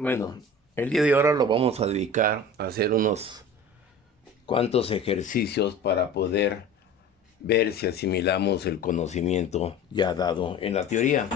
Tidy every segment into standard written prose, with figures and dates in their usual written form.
Bueno, el día de ahora lo vamos a dedicar a hacer unos cuantos ejercicios para poder ver si asimilamos el conocimiento ya dado en la teoría.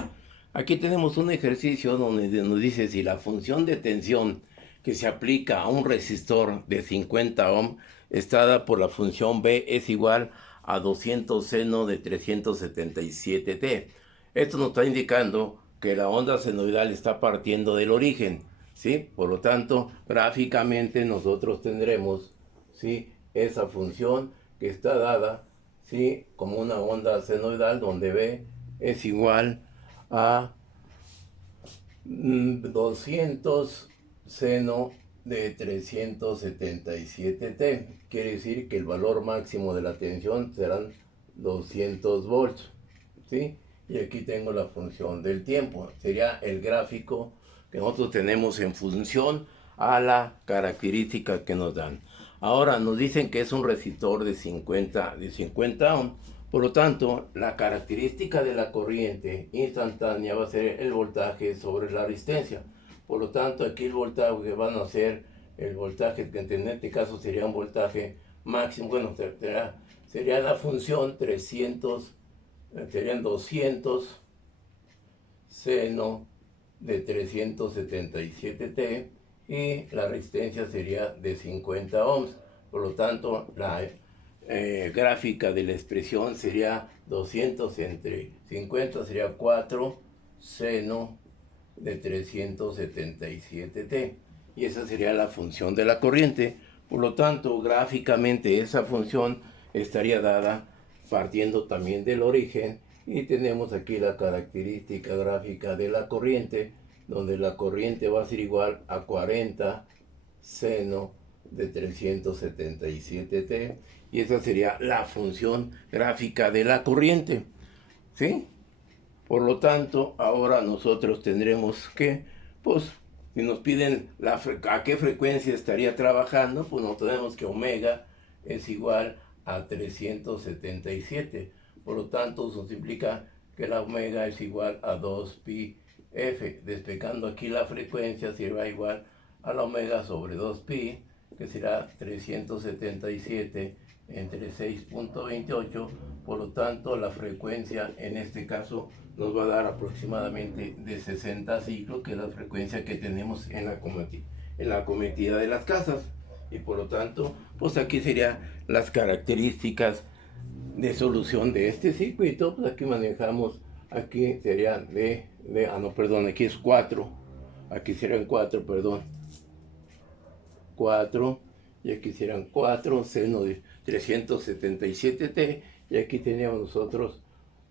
Aquí tenemos un ejercicio donde nos dice si la función de tensión que se aplica a un resistor de 50 ohm está dada por la función B es igual a 200 seno de 377t. Esto nos está indicando que la onda senoidal está partiendo del origen, ¿sí? Por lo tanto, gráficamente nosotros tendremos, ¿sí?, esa función que está dada, ¿sí?, como una onda senoidal donde B es igual a 200 seno de 377t. Quiere decir que el valor máximo de la tensión serán 200 volts, ¿sí? Y aquí tengo la función del tiempo. Sería el gráfico que nosotros tenemos en función a la característica que nos dan. Ahora nos dicen que es un resistor de 50 ohm. Por lo tanto, la característica de la corriente instantánea va a ser el voltaje sobre la resistencia. Por lo tanto, aquí el voltaje que van a ser el voltaje, que en este caso sería un voltaje máximo, bueno, sería la función 300, serían 200 seno de 377t y la resistencia sería de 50 ohms. Por lo tanto, la gráfica de la expresión sería 200 entre 50 sería 4 seno de 377t. Y esa sería la función de la corriente. Por lo tanto, gráficamente esa función estaría dada partiendo también del origen. Y tenemos aquí la característica gráfica de la corriente, donde la corriente va a ser igual a 40 seno de 377t. Y esa sería la función gráfica de la corriente, ¿sí? Por lo tanto, ahora nosotros tendremos que, pues, si nos piden a qué frecuencia estaría trabajando, pues nos tenemos que omega es igual a 377. Por lo tanto, eso implica que la omega es igual a 2pi f. Despejando aquí la frecuencia, será igual a la omega sobre 2pi, que será 377 entre 6.28. Por lo tanto, la frecuencia en este caso nos va a dar aproximadamente de 60 ciclos, que es la frecuencia que tenemos en la cometida de las casas. Y por lo tanto, pues aquí serían las características de solución de este circuito. Pues aquí manejamos, aquí sería aquí es 4, aquí serían 4, perdón, 4, y aquí serían 4 seno de 377t, y aquí teníamos nosotros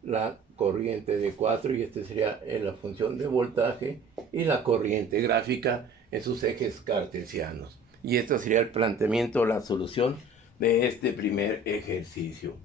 la corriente de 4, y esta sería la función de voltaje y la corriente gráfica en sus ejes cartesianos. Y este sería el planteamiento, la solución de este primer ejercicio.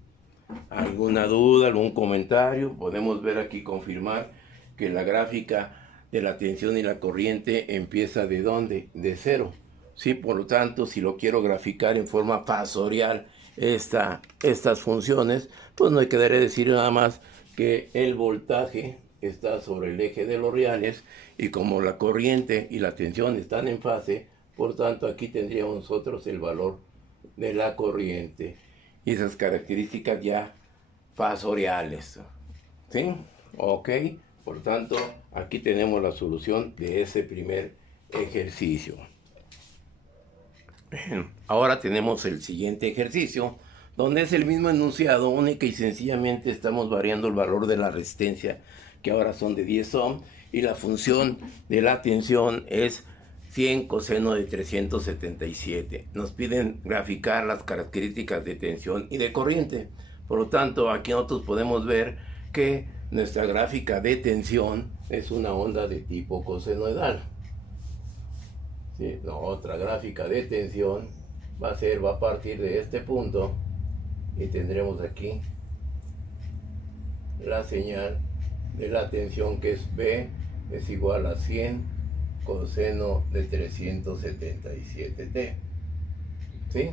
¿Alguna duda, algún comentario? Podemos ver aquí, confirmar que la gráfica de la tensión y la corriente empieza ¿de dónde? De 0. ¿Sí? Por lo tanto, si lo quiero graficar en forma fasorial estas funciones, pues no hay que decir nada más que el voltaje está sobre el eje de los reales, y como la corriente y la tensión están en fase, por tanto aquí tendríamos nosotros el valor de la corriente y esas características ya fasoriales, ¿sí? Ok, por tanto aquí tenemos la solución de ese primer ejercicio. Ahora tenemos el siguiente ejercicio, donde es el mismo enunciado, única y sencillamente estamos variando el valor de la resistencia, que ahora son de 10 ohm, y la función de la tensión es 100 coseno de 377. Nos piden graficar las características de tensión y de corriente. Por lo tanto, aquí nosotros podemos ver que nuestra gráfica de tensión es una onda de tipo cosenoidal. ¿Sí? La otra gráfica de tensión va a partir de este punto, y tendremos aquí la señal de la tensión, que es B es igual a 100 coseno de 377t. ¿Sí?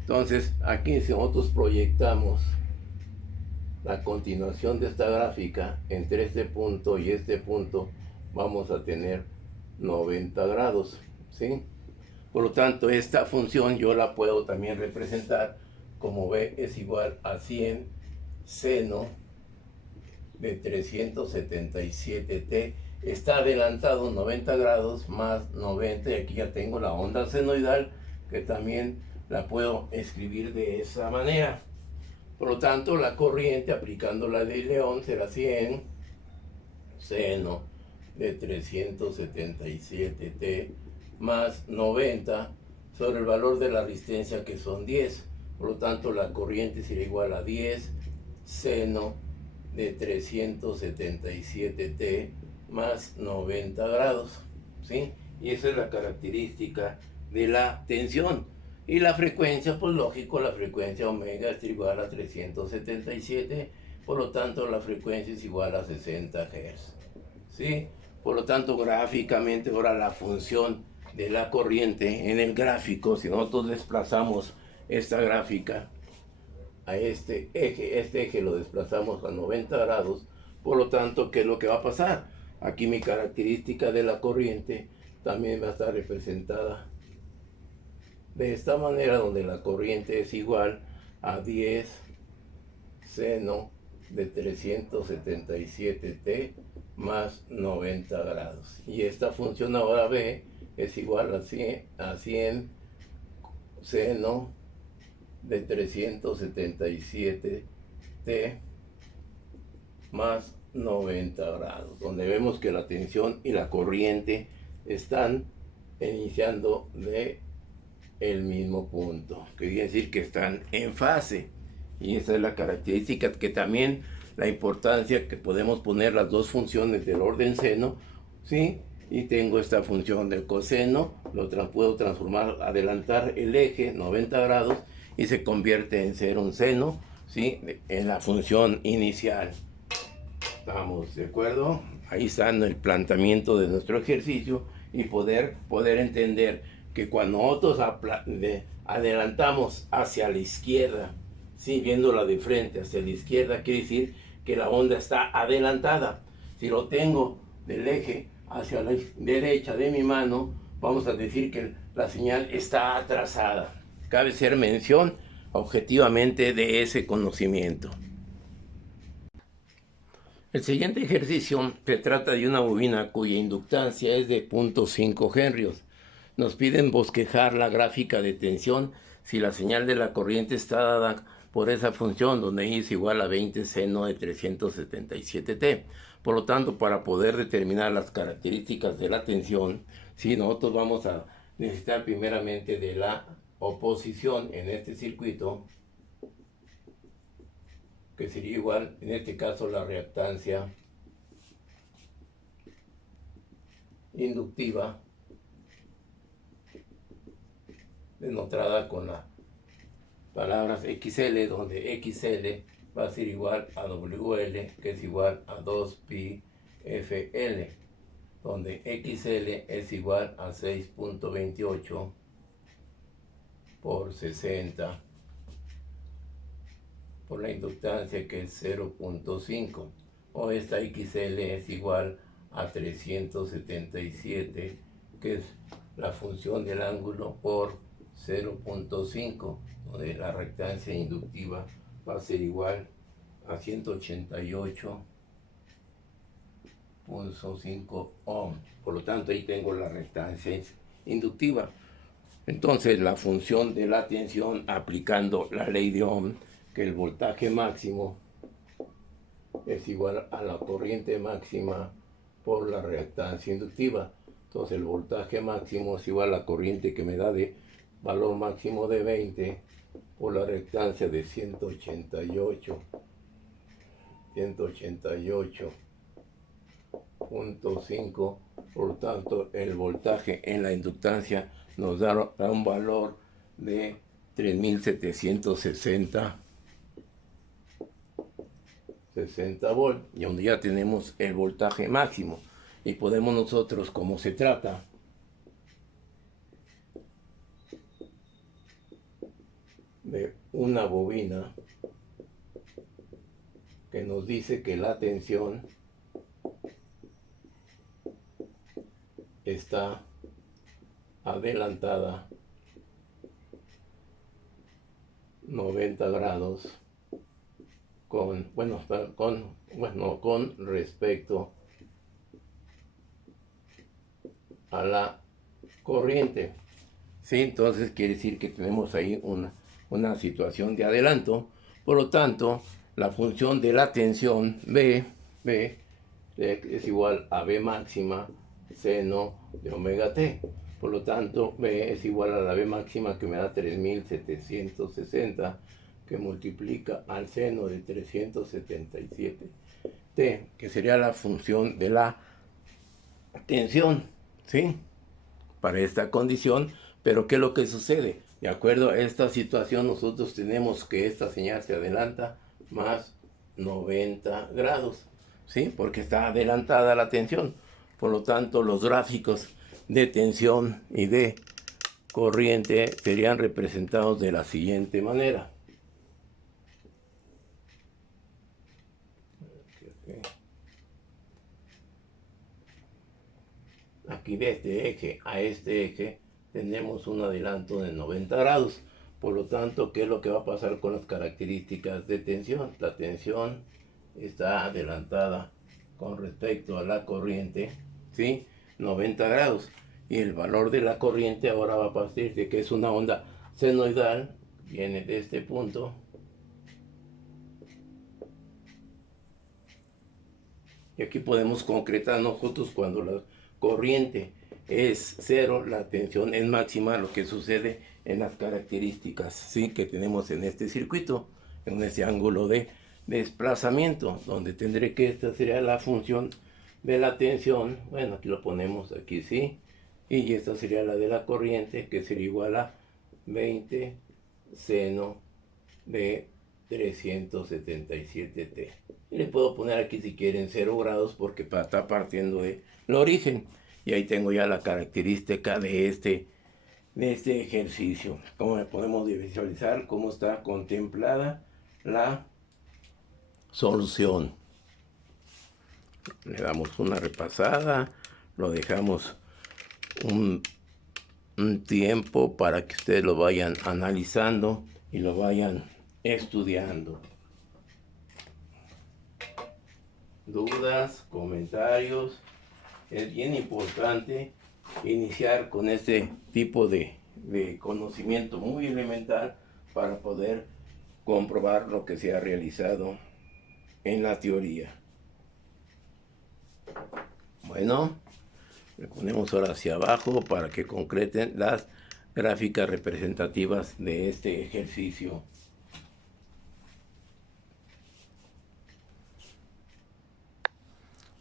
Entonces aquí, si nosotros proyectamos la continuación de esta gráfica entre este punto y este punto, vamos a tener 90 grados, ¿sí? Por lo tanto, esta función yo la puedo también representar como B es igual a 100 seno de 377t. Está adelantado 90 grados más 90, y aquí ya tengo la onda senoidal, que también la puedo escribir de esa manera. Por lo tanto, la corriente, aplicando la de León, será 100 seno de 377t más 90 sobre el valor de la resistencia, que son 10. Por lo tanto, la corriente será igual a 10 seno de 377t más 90 grados, ¿sí? Y esa es la característica de la tensión. Y la frecuencia, pues lógico, la frecuencia omega es igual a 377, por lo tanto la frecuencia es igual a 60 Hz, ¿sí? Por lo tanto, gráficamente ahora la función de la corriente en el gráfico, si nosotros desplazamos esta gráfica a este eje lo desplazamos a 90 grados, por lo tanto, ¿qué es lo que va a pasar? Aquí mi característica de la corriente también va a estar representada de esta manera, donde la corriente es igual a 10 seno de 377t más 90 grados. Y esta función ahora B es igual a 100 seno de 377t más 90 grados, donde vemos que la tensión y la corriente están iniciando de el mismo punto, que quiere decir que están en fase. Y esa es la característica, que también la importancia que podemos poner las dos funciones del orden seno, ¿sí? Y tengo esta función del coseno, puedo transformar, adelantar el eje 90 grados y se convierte en ser un seno, ¿sí? En la función inicial. ¿Estamos de acuerdo? Ahí está el planteamiento de nuestro ejercicio, y poder entender que cuando nosotros adelantamos hacia la izquierda, ¿sí? Viéndola de frente hacia la izquierda, quiere decir que la onda está adelantada. Si lo tengo del eje hacia la derecha de mi mano, vamos a decir que la señal está atrasada. Cabe hacer mención objetivamente de ese conocimiento. El siguiente ejercicio se trata de una bobina cuya inductancia es de 0.5 henrios. Nos piden bosquejar la gráfica de tensión si la señal de la corriente está dada por esa función, donde I es igual a 20 seno de 377t. Por lo tanto, para poder determinar las características de la tensión, ¿sí? Nosotros vamos a necesitar primeramente de la oposición en este circuito, que sería igual, en este caso, la reactancia inductiva, denotada con las palabras XL, donde XL va a ser igual a WL, que es igual a 2pi FL, donde XL es igual a 6.28 por 60 por la inductancia, que es 0.5, o esta XL es igual a 377, que es la función del ángulo, por 0.5, donde la reactancia inductiva va a ser igual a 188.5 ohm. Por lo tanto, ahí tengo la reactancia inductiva. Entonces, la función de la tensión, aplicando la ley de Ohm, que el voltaje máximo es igual a la corriente máxima por la reactancia inductiva. Entonces, el voltaje máximo es igual a la corriente que me da de valor máximo de 20 por la reactancia de 188.5. Por lo tanto, el voltaje en la inductancia nos da un valor de 3760 volt, y donde ya tenemos el voltaje máximo. Y podemos nosotros, como se trata de una bobina que nos dice que la tensión está adelantada 90 grados con respecto a la corriente. ¿Sí? Entonces quiere decir que tenemos ahí una situación de adelanto. Por lo tanto, la función de la tensión B es igual a B máxima seno de omega t. Por lo tanto, B es igual a la B máxima, que me da 3760, que multiplica al seno de 377 t, que sería la función de la tensión, ¿sí? Para esta condición. Pero ¿qué es lo que sucede? De acuerdo a esta situación, nosotros tenemos que esta señal se adelanta más 90 grados, ¿sí? Porque está adelantada la tensión. Por lo tanto, los gráficos de tensión y de corriente serían representados de la siguiente manera. Aquí de este eje a este eje tenemos un adelanto de 90 grados. Por lo tanto, ¿qué es lo que va a pasar con las características de tensión? La tensión está adelantada con respecto a la corriente, ¿sí? 90 grados. Y el valor de la corriente ahora va a partir de que es una onda senoidal, viene de este punto. Y aquí podemos concretar nosotros cuando la corriente es cero, la tensión es máxima, lo que sucede en las características, ¿sí?, que tenemos en este circuito, en este ángulo de desplazamiento, donde tendré que esta sería la función de la tensión. Bueno, aquí lo ponemos, aquí sí, y esta sería la de la corriente, que sería igual a 20 seno de 377t. Y le puedo poner aquí, si quieren, 0 grados, porque está partiendo del origen. Y ahí tengo ya la característica de este ejercicio. Como podemos visualizar cómo está contemplada la solución. Le damos una repasada, lo dejamos un tiempo para que ustedes lo vayan analizando y lo vayan estudiando. Dudas, comentarios. Es bien importante iniciar con este tipo de conocimiento muy elemental para poder comprobar lo que se ha realizado en la teoría. Bueno, le ponemos ahora hacia abajo para que concreten las gráficas representativas de este ejercicio.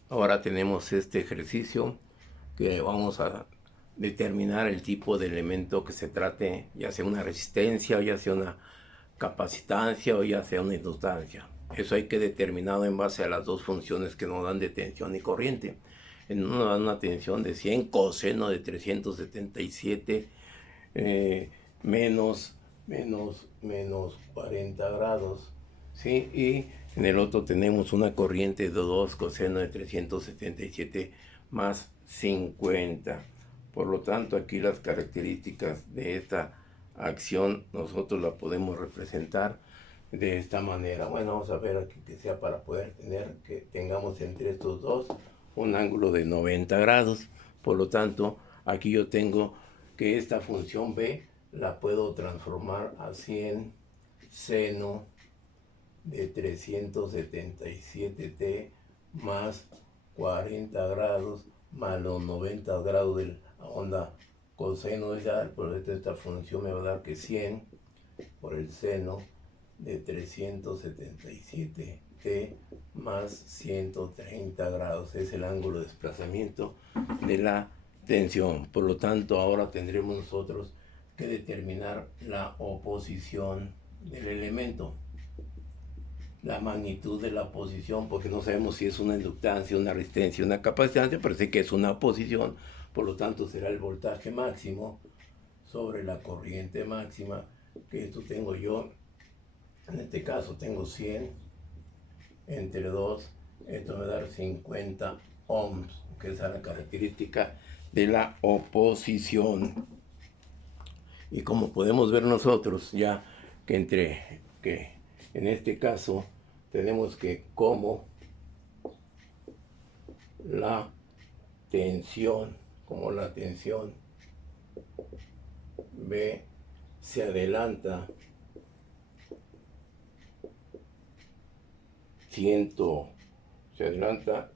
Ahora tenemos este ejercicio que vamos a determinar el tipo de elemento que se trate, ya sea una resistencia, o ya sea una capacitancia, o ya sea una inductancia. Eso hay que determinarlo en base a las dos funciones que nos dan de tensión y corriente. En uno dan una tensión de 100 coseno de 377 menos 40 grados, ¿sí? Y en el otro tenemos una corriente de 2 coseno de 377 más 50. Por lo tanto, aquí las características de esta acción nosotros la podemos representar de esta manera. Bueno, vamos a ver aquí que sea para poder que tengamos entre estos dos un ángulo de 90 grados. Por lo tanto, aquí yo tengo que esta función B la puedo transformar a 100 seno de 377t más 40 grados más los 90 grados de la onda cosenoidal. Por esta función me va a dar que 100 por el seno de 377t más 130 grados es el ángulo de desplazamiento de la tensión. Por lo tanto, ahora tendremos nosotros que determinar la oposición del elemento, la magnitud de la oposición, porque no sabemos si es una inductancia, una resistencia, una capacitancia, pero sé que es una oposición. Por lo tanto, será el voltaje máximo sobre la corriente máxima, que esto tengo yo, en este caso tengo 100 entre 2, esto me va a dar 50 ohms, que es la característica de la oposición. Y como podemos ver nosotros ya que en este caso tenemos que como la tensión, B se adelanta 100, se adelanta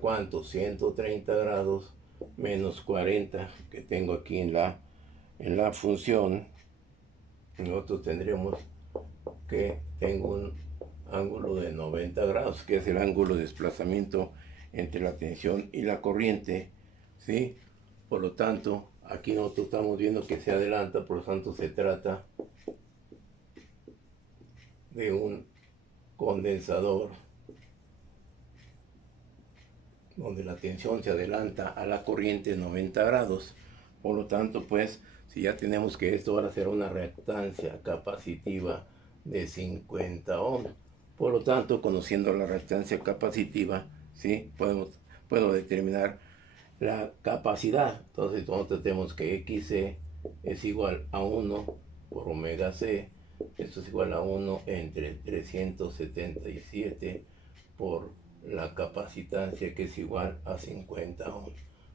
¿cuánto? 130 grados menos 40 que tengo aquí en la función. Nosotros tendremos que tengo un ángulo de 90 grados, que es el ángulo de desplazamiento entre la tensión y la corriente, ¿sí? Por lo tanto, aquí nosotros estamos viendo que se adelanta, por lo tanto se trata de un condensador donde la tensión se adelanta a la corriente 90 grados. Por lo tanto, pues, si ya tenemos que esto ahora será una reactancia capacitiva de 50 ohms. Por lo tanto, conociendo la reactancia capacitiva, ¿sí? Puedo determinar la capacidad. Entonces, nosotros tenemos que XC es igual a 1 por omega C. Esto es igual a 1 entre 377 por la capacitancia, que es igual a 50 ohms.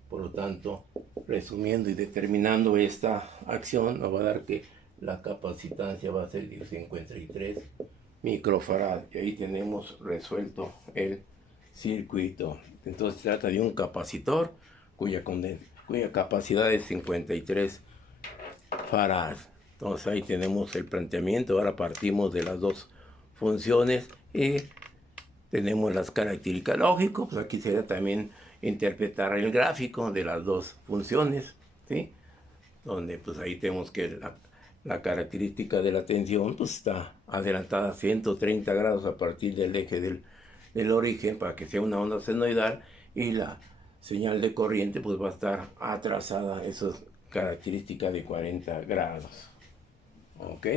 Por lo tanto, resumiendo y determinando esta acción, nos va a dar que la capacitancia va a ser de 53 microfarad. Y ahí tenemos resuelto el circuito. Entonces se trata de un capacitor cuya capacidad es 53 farad. Entonces ahí tenemos el planteamiento. Ahora partimos de las dos funciones y tenemos las características. Lógico, pues aquí sería también interpretar el gráfico de las dos funciones, ¿sí? Donde pues ahí tenemos que la característica de la tensión pues está adelantada a 130 grados a partir del eje del origen para que sea una onda senoidal, y la señal de corriente pues va a estar atrasada, esas características de 40 grados. Ok.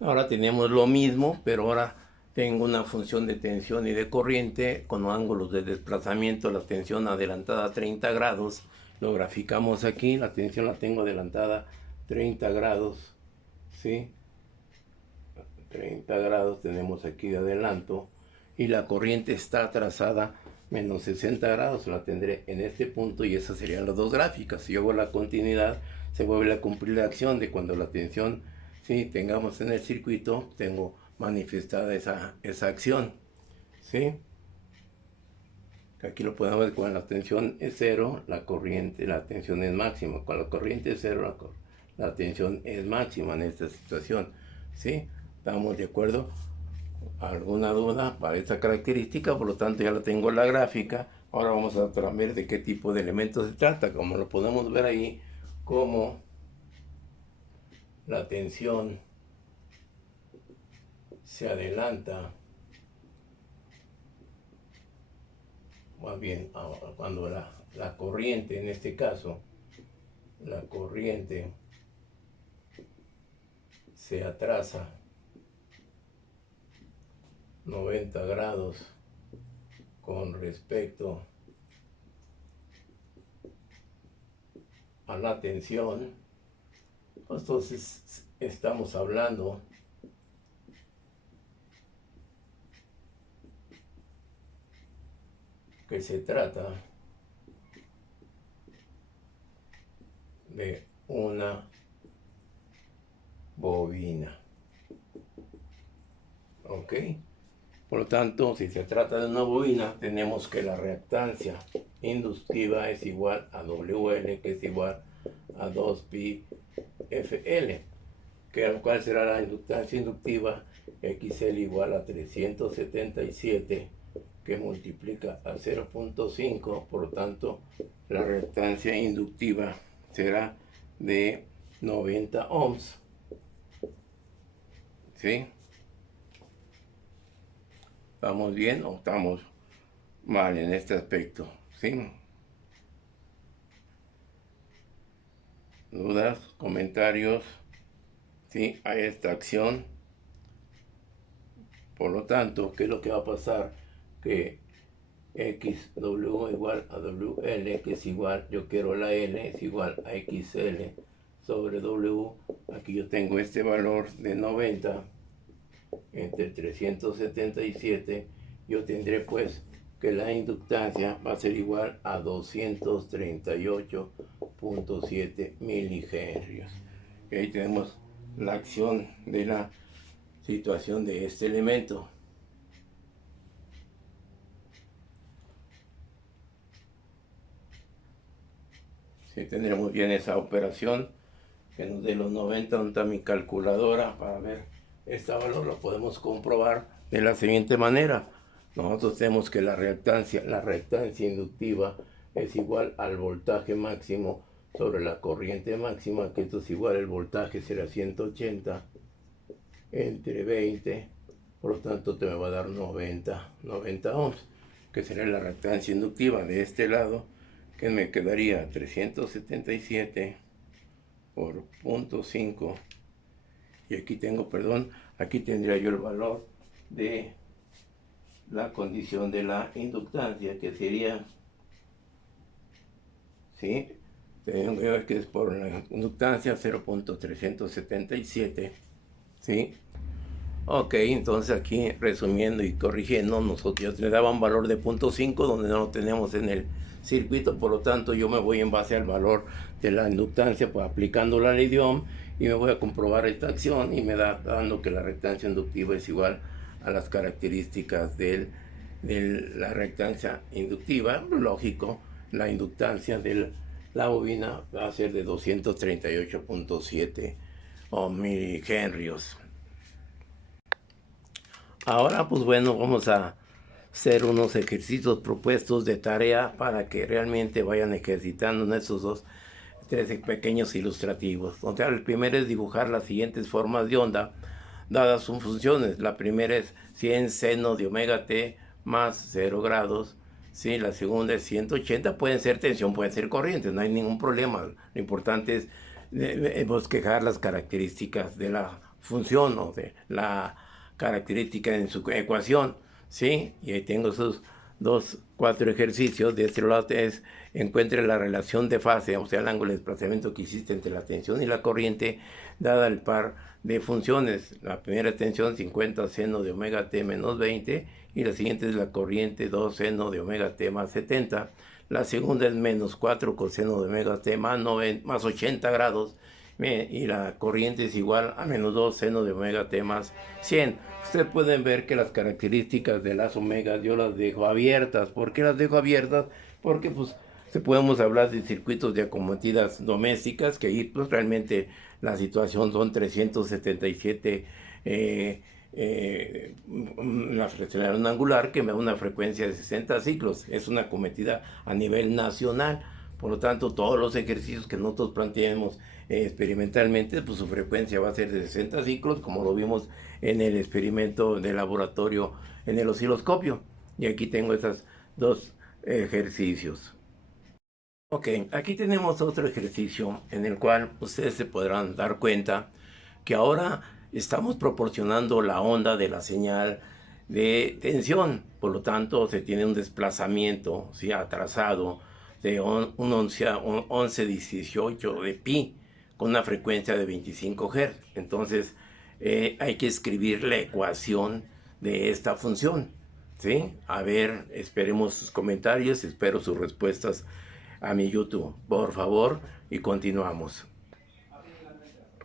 Ahora tenemos lo mismo, pero ahora tengo una función de tensión y de corriente con ángulos de desplazamiento. La tensión adelantada a 30 grados, lo graficamos aquí. La tensión la tengo adelantada 30 grados, ¿sí? 30 grados tenemos aquí de adelanto, y la corriente está atrasada menos 60 grados. La tendré en este punto, y esas serían las dos gráficas. Si yo hago la continuidad, se vuelve a cumplir la acción de cuando la tensión, ¿sí?, tengamos en el circuito, tengo manifestada esa acción, ¿sí? Aquí lo podemos ver: cuando la tensión es cero, la tensión es máxima. Cuando la corriente es cero, la tensión es máxima en esta situación, ¿sí? ¿Estamos de acuerdo? ¿Alguna duda para esta característica? Por lo tanto, ya la tengo en la gráfica. Ahora vamos a ver de qué tipo de elementos se trata. Como lo podemos ver ahí, como la tensión se adelanta, más bien cuando la corriente, en este caso, la corriente se atrasa 90 grados con respecto a la tensión, entonces estamos hablando que se trata de una bobina. ¿Ok? Por lo tanto, si se trata de una bobina, tenemos que la reactancia inductiva es igual a WL, que es igual a 2pi FL, ¿cuál será la inductancia inductiva? XL igual a 377, que multiplica a 0.5, por lo tanto, la reactancia inductiva será de 90 ohms, ¿sí? ¿Estamos bien o estamos mal en este aspecto? ¿Sí? ¿Dudas? ¿Comentarios? ¿Sí? A esta acción. Por lo tanto, ¿qué es lo que va a pasar? Que XW igual a WL, que es igual, yo quiero la L, es igual a XL sobre W. Aquí yo tengo este valor de 90 entre 377. Yo tendré pues que la inductancia va a ser igual a 238.7 milihenrios. Y ahí tenemos la acción de la situación de este elemento. Si tendremos bien esa operación, que nos dé los 90, donde está mi calculadora para ver este valor, lo podemos comprobar de la siguiente manera. Nosotros tenemos que la reactancia inductiva es igual al voltaje máximo sobre la corriente máxima, que esto es igual, el voltaje será 180 entre 20, por lo tanto te me va a dar 90 ohms, que será la reactancia inductiva de este lado, que me quedaría 377 por 0.5, y aquí tengo, perdón, aquí tendría yo el valor de la condición de la inductancia, que sería, ¿sí? Tengo que es por la inductancia 0.377, ¿sí? Ok, entonces aquí resumiendo y corrigiendo, nosotros le daban valor de 0.5 donde no lo tenemos en el circuito, por lo tanto yo me voy en base al valor de la inductancia, pues aplicando la ley de Ohm, y me voy a comprobar esta acción y me da dando que la reactancia inductiva es igual a las características de la reactancia inductiva. Lógico, la inductancia de la bobina va a ser de 238.7 milihenrios. Ahora pues bueno, vamos a hacer unos ejercicios propuestos de tarea para que realmente vayan ejercitando en estos tres pequeños ilustrativos. O sea, el primero es dibujar las siguientes formas de onda dadas sus funciones. La primera es 100 seno de omega t más 0 grados. ¿Sí? La segunda es 180, pueden ser tensión, pueden ser corriente, no hay ningún problema. Lo importante es bosquejar las características de la función o de la característica en su ecuación, ¿sí? Y ahí tengo esos 4 ejercicios. De este lado es encuentre la relación de fase, o sea, el ángulo de desplazamiento que existe entre la tensión y la corriente, dada el par de funciones. La primera tensión 50 seno de omega t menos 20, y la siguiente es la corriente 2 seno de omega t más 70. La segunda es menos 4 coseno de omega t más 80 grados, y la corriente es igual a menos 2 seno de omega t más 100. Ustedes pueden ver que las características de las omegas yo las dejo abiertas. ¿Por qué las dejo abiertas? Porque pues podemos hablar de circuitos de acometidas domésticas, que ahí pues realmente la situación son 377 la aceleración angular, que me da una frecuencia de 60 ciclos. Es una acometida a nivel nacional. Por lo tanto, todos los ejercicios que nosotros planteemos experimentalmente, pues su frecuencia va a ser de 60 ciclos, como lo vimos en el experimento de laboratorio en el osciloscopio. Y aquí tengo esos 2 ejercicios. Ok, aquí tenemos otro ejercicio en el cual ustedes se podrán dar cuenta que ahora estamos proporcionando la onda de la señal de tensión. Por lo tanto, se tiene un desplazamiento, ¿sí?, atrasado de un 1118 de pi con una frecuencia de 25 Hz. Entonces, hay que escribir la ecuación de esta función, ¿sí? A ver, esperemos sus comentarios, espero sus respuestas a mi YouTube, por favor, y continuamos.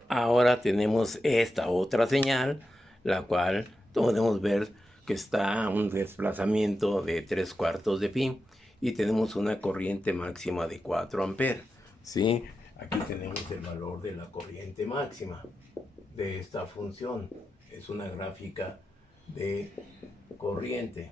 Ahora tenemos esta otra señal, la cual podemos ver que está un desplazamiento de 3/4 de pi, y tenemos una corriente máxima de 4 amperes, ¿sí? Aquí tenemos el valor de la corriente máxima de esta función. Es una gráfica de corriente,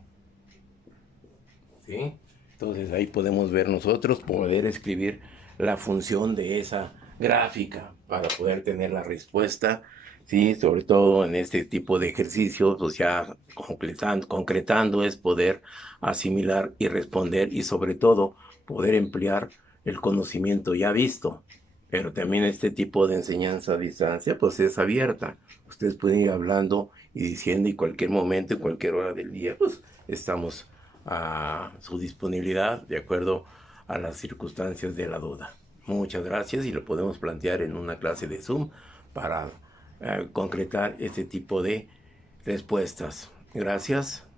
¿sí? Entonces ahí podemos ver nosotros, poder escribir la función de esa gráfica para poder tener la respuesta, ¿sí? Sobre todo en este tipo de ejercicios, o sea, concretando es poder asimilar y responder, y sobre todo poder emplear el conocimiento ya visto. Pero también este tipo de enseñanza a distancia pues es abierta. Ustedes pueden ir hablando y diciendo, y cualquier momento, en cualquier hora del día, pues estamos a su disponibilidad de acuerdo a las circunstancias de la duda. Muchas gracias y lo podemos plantear en una clase de Zoom para concretar este tipo de respuestas. Gracias.